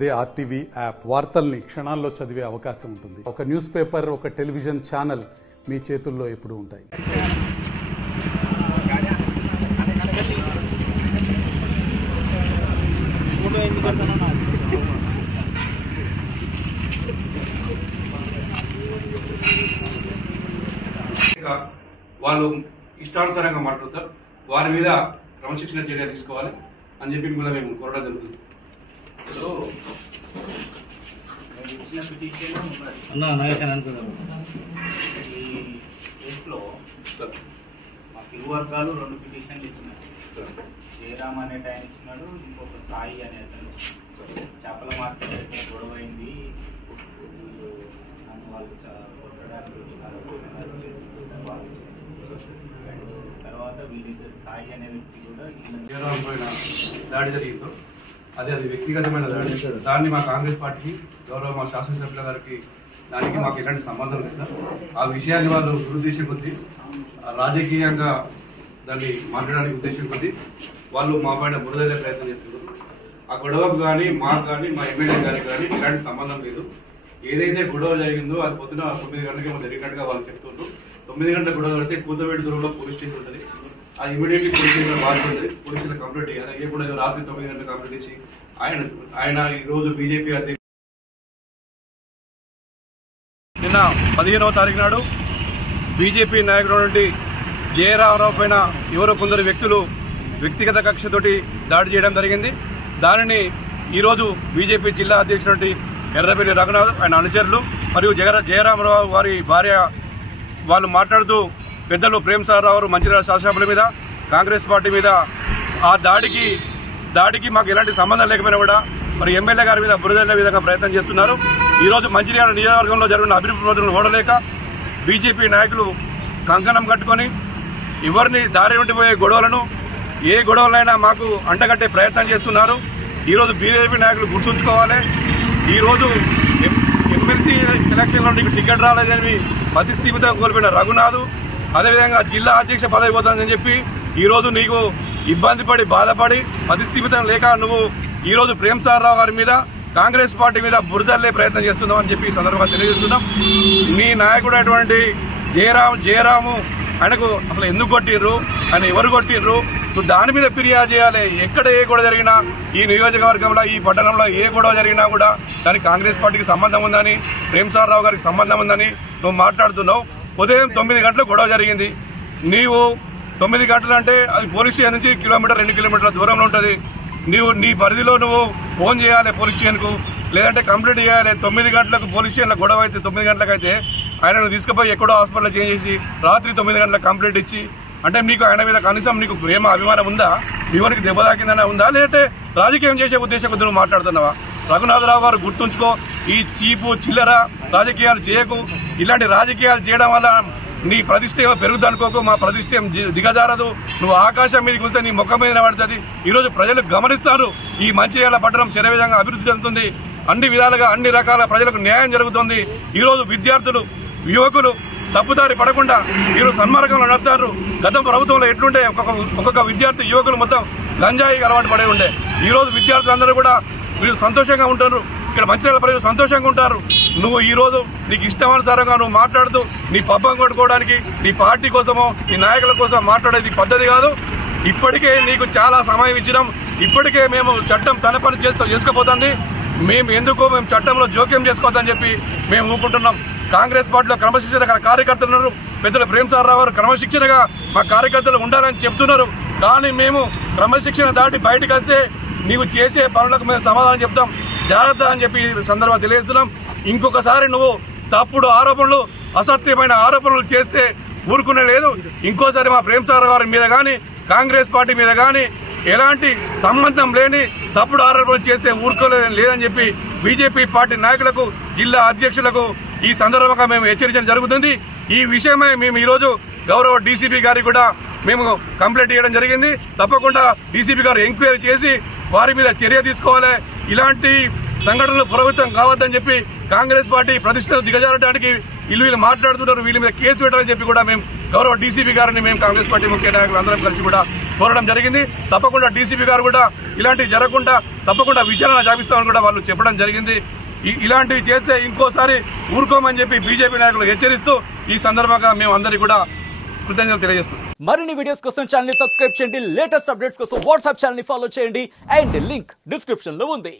అదే RTV app వార్తల్ని క్షణాల్లో చదివే అవకాశం ఉంటుంది. ఒక న్యూస్ పేపర్, ఒక టెలివిజన్ ఛానల్ మీ చేతుల్లో ఎప్పుడూ ఉంటాయి. వాళ్ళు ఇష్టానుసారంగా మాట్లాడతారు, వారి మీద క్రమశిక్షణ చర్య తీసుకోవాలి అని చెప్పి కూడా మేము కోరడం జరుగుతుంది. మాకు ఇరు వర్గాలు 2 పిటిషన్లు ఇచ్చినాయి. జయరామ్ అనే ఆయన ఇచ్చినాడు, ఇంకొక సాయి అనే అతను. చేపల మార్కెట్ అయితే గొడవ అయింది, నన్ను వాళ్ళు కొట్టడానికి వచ్చినారు. తర్వాత వీళ్ళిద్దరు సాయి అనే వ్యక్తి కూడా జయరామ్ పైన దాడి జరిగిందో అది వ్యక్తిగతమైన దాడి. దాన్ని మా కాంగ్రెస్ పార్టీకి, గౌరవ మా శాసనసభ్యుల గారికి దానికి మాకు ఎలాంటి సంబంధం లేదు. ఆ విషయాన్ని వాళ్ళు దురుద్దేశం కొద్దీ రాజకీయంగా దాన్ని మాట్లాడడానికి ఉద్దేశం కొద్దీ వాళ్ళు మా పైన బురదలే ప్రయత్నం చేస్తున్నారు. ఆ గొడవకు కానీ మాకు కానీ మా ఎమ్మెల్యే గారికి కానీ ఎలాంటి సంబంధం లేదు. ఏదైతే గొడవ జరిగిందో అది పొద్దున 9 గంటలకి ఏమో జరిగినట్టుగా వాళ్ళు చెప్తున్నారు. 9 గంటల గొడవ జరిగితే కూతవేడి దూరంలో పోలీస్ స్టేషన్ ఉంటుంది. అది ఇమీడియట్లీ పోలీస్ స్టేషన్ బాగుంటుంది. పోలీసులు కంప్లీట్ చేయాలి. ఏ కూడా రాత్రి 9 గంటలు కంప్లీట్ చేసి ఆయన ఈ రోజు బీజేపీ అధ్యక్షుడు నిన్న 15వ తారీఖు నాడు బీజేపీ నాయకుడు నుండి జయరామరావు పైన ఎవరో కొందరు వ్యక్తులు వ్యక్తిగత కక్షతోటి దాడి చేయడం జరిగింది. దానిని ఈరోజు బీజేపీ జిల్లా అధ్యక్షుడు ఎర్రబెల్లి రఘునాథ్, ఆయన అనుచరులు మరియు జయరామరావు వారి భార్య వాళ్ళు మాట్లాడుతూ పెద్దలు ప్రేమసాగరరావు మంచిర్యాల శాసనసభ్యుల మీద, కాంగ్రెస్ పార్టీ మీద ఆ దాడికి మాకు ఎలాంటి సంబంధం లేకపోయినా కూడా మరి ఎమ్మెల్యే గారి మీద బురదల్లే విధంగా ప్రయత్నం చేస్తున్నారు. ఈరోజు మంచిర్యాల నియోజకవర్గంలో జరిగిన అభివృద్ధి పనులను ఓడలేక బీజేపీ నాయకులు కంకణం కట్టుకొని ఎవరిని దారి ఉండిపోయే గొడవలను, ఏ గొడవలైనా మాకు అంటగట్టే ప్రయత్నం చేస్తున్నారు. ఈరోజు బీజేపీ నాయకులు గుర్తుంచుకోవాలి. ఈరోజు ఎమ్మెల్సీ ఎలక్షన్లో నీకు టికెట్ రాలేదని ప్రతిస్థితితో కోల్పోయిన రఘునాథ్, అదేవిధంగా జిల్లా అధ్యక్ష పదవి పోతుందని చెప్పి ఈరోజు నీకు ఇబ్బంది పడి బాధపడి ప్రతిస్థితితం లేక నువ్వు ఈరోజు ప్రేమసాగరరావు గారి మీద, కాంగ్రెస్ పార్టీ మీద బురదల్లే ప్రయత్నం చేస్తున్నావు అని చెప్పి ఈ సందర్భంగా తెలియజేస్తున్నాం. నీ నాయకుడు అటువంటి జయరాము ఆయనకు అసలు ఎందుకు కొట్టిండ్రు, ఆయన ఎవరు కొట్టిండ్రు, నువ్వు దాని మీద ఫిర్యాదు చేయాలి. ఎక్కడ ఏ గొడవ జరిగినా, ఈ నియోజకవర్గంలో ఈ పట్టణంలో ఏ గొడవ జరిగినా కూడా దానికి కాంగ్రెస్ పార్టీకి సంబంధం ఉందని, ప్రేమసాగరరావు గారికి సంబంధం ఉందని నువ్వు మాట్లాడుతున్నావు. ఉదయం 9 గంటలకు గొడవ జరిగింది. నీవు 9 గంటలు అంటే అది పోలీస్ స్టేషన్ నుంచి 1 కిలోమీటర్ 2 కిలోమీటర్ల దూరంలో ఉంటుంది. నీ పరిధిలో నువ్వు ఫోన్ చేయాలి పోలీస్ స్టేషన్కు, లేదంటే కంప్లీట్ చేయాలి. 9 గంటలకు పోలీస్ స్టేషన్లో గొడవ అయితే 9 గంటలకు అయితే ఆయనను తీసుకుపోయి ఎక్కడో హాస్పిటల్లో చేంజ్ చేసి రాత్రి 9 గంటలకు కంప్లీట్ ఇచ్చి, అంటే నీకు ఆయన మీద కనీసం నీకు ప్రేమ అభిమానం ఉందా, ఎవరికి దెబ్బ తాకిందనే ఉందా, లేదంటే రాజకీయం చేసే ఉద్దేశం కొద్ది నువ్వు మాట్లాడుతున్నావా? రఘునాథరావు గారు గుర్తుంచుకో, ఈ చీపు చిల్లర రాజకీయాలు చేయకు. ఇలాంటి రాజకీయాలు చేయడం వల్ల నీ ప్రతిష్ట పెరుగుద్ది అనుకోకు, మా ప్రతిష్ట దిగజారదు. నువ్వు ఆకాశం మీదకి వెళ్తే నీ ముఖం మీద పడుతుంది. ఈరోజు ప్రజలు గమనిస్తారు, ఈ మంచిర్యాల పట్టణం శరవేగంగా అభివృద్ధి చెందుతుంది. అన్ని విధాలుగా అన్ని రకాల ప్రజలకు న్యాయం జరుగుతుంది. ఈరోజు విద్యార్థులు, యువకులు తప్పుదారి పడకుండా ఈరోజు సన్మార్గంలో నడుస్తారు. గత ప్రభుత్వంలో ఎట్లుంటే ఒక్కొక్క విద్యార్థి యువకులు మొత్తం గంజాయి అలవాటు పడే ఉండే. ఈరోజు విద్యార్థులందరూ కూడా వీళ్ళు సంతోషంగా ఉంటారు. ఇక్కడ మంచిర్యాల ప్రజలు సంతోషంగా ఉంటారు. నువ్వు ఈ రోజు నీకు ఇష్టానుసారంగా నువ్వు మాట్లాడుతూ నీ పబ్బం కొట్టుకోవడానికి, నీ పార్టీ కోసమో నీ నాయకుల కోసం మాట్లాడేది పద్ధతి కాదు. ఇప్పటికే నీకు చాలా సమయం ఇచ్చినాం. ఇప్పటికే మేము చట్టం తన పని చేసుకోబోతుంది. మేము చట్టంలో జోక్యం చేసుకోవద్దని చెప్పి మేము ఊపుకుంటున్నాం. కాంగ్రెస్ పార్టీలో క్రమశిక్షణ కార్యకర్తలు ఉన్నారు. పెద్దలు ప్రేమసాగరరావు గారు క్రమశిక్షణగా మా కార్యకర్తలు ఉండాలని చెప్తున్నారు. కానీ మేము క్రమశిక్షణ దాటి బయటకు వస్తే నీవు చేసే పనులకు మేము సమాధానం చెప్తాం, జాగ్రత్త అని చెప్పి సందర్భంగా తెలియజేస్తున్నాం. ఇంకొకసారి నువ్వు తప్పుడు ఆరోపణలు, అసత్యమైన ఆరోపణలు చేస్తే ఊరుకునే లేదు. ఇంకోసారి మా ప్రేమసాగరరావు గారి మీద కానీ, కాంగ్రెస్ పార్టీ మీద కానీ ఎలాంటి సంబంధం లేని తప్పుడు ఆరోపణలు చేస్తే ఊరుకోలేదని చెప్పి బీజేపీ పార్టీ నాయకులకు, జిల్లా అధ్యక్షులకు ఈ సందర్భంగా మేము హెచ్చరించడం జరుగుతుంది. ఈ విషయమై మేము ఈరోజు గౌరవ డీసీపీ గారికి కూడా మేము కంప్లైంట్ చేయడం జరిగింది. తప్పకుండా డీసీపీ గారు ఎంక్వైరీ చేసి వారి మీద చర్య తీసుకోవాలి. ఇలాంటి సంఘటనలు పునరావృతం కావద్దని చెప్పి కాంగ్రెస్ పార్టీ ప్రతిష్టను దిగజారడానికి వీళ్ళు మాట్లాడుతున్నారు. వీళ్ళ మీద కేసు పెట్టాలని చెప్పి కూడా మేము గౌరవ డీసీపీ గారిని మేము కాంగ్రెస్ పార్టీ ముఖ్య నాయకులు అందరం కలిసి కూడా కోరడం జరిగింది. తప్పకుండా డీసీపీ గారు కూడా ఇలాంటివి జరగకుండా తప్పకుండా విచారణ చేపిస్తామని కూడా వాళ్ళు చెప్పడం జరిగింది. ఇలాంటివి చేస్తే ఇంకోసారి ఊరుకోమని చెప్పి బీజేపీ నాయకులు హెచ్చరిస్తూ ఈ సందర్భంగా మేము అందరికీ కూడా కృతజ్ఞతలు తెలియజేస్తాం. మరిన్ని వీడియోస్ కోసం ఛానల్ ని సబ్స్క్రైబ్ చేయండి. లేటెస్ట్ అప్డేట్స్ కోసం వాట్సాప్ ఛానల్ ని ఫాలో చేయండి. అండ్ లింక్ డిస్క్రిప్షన్ లో ఉంది.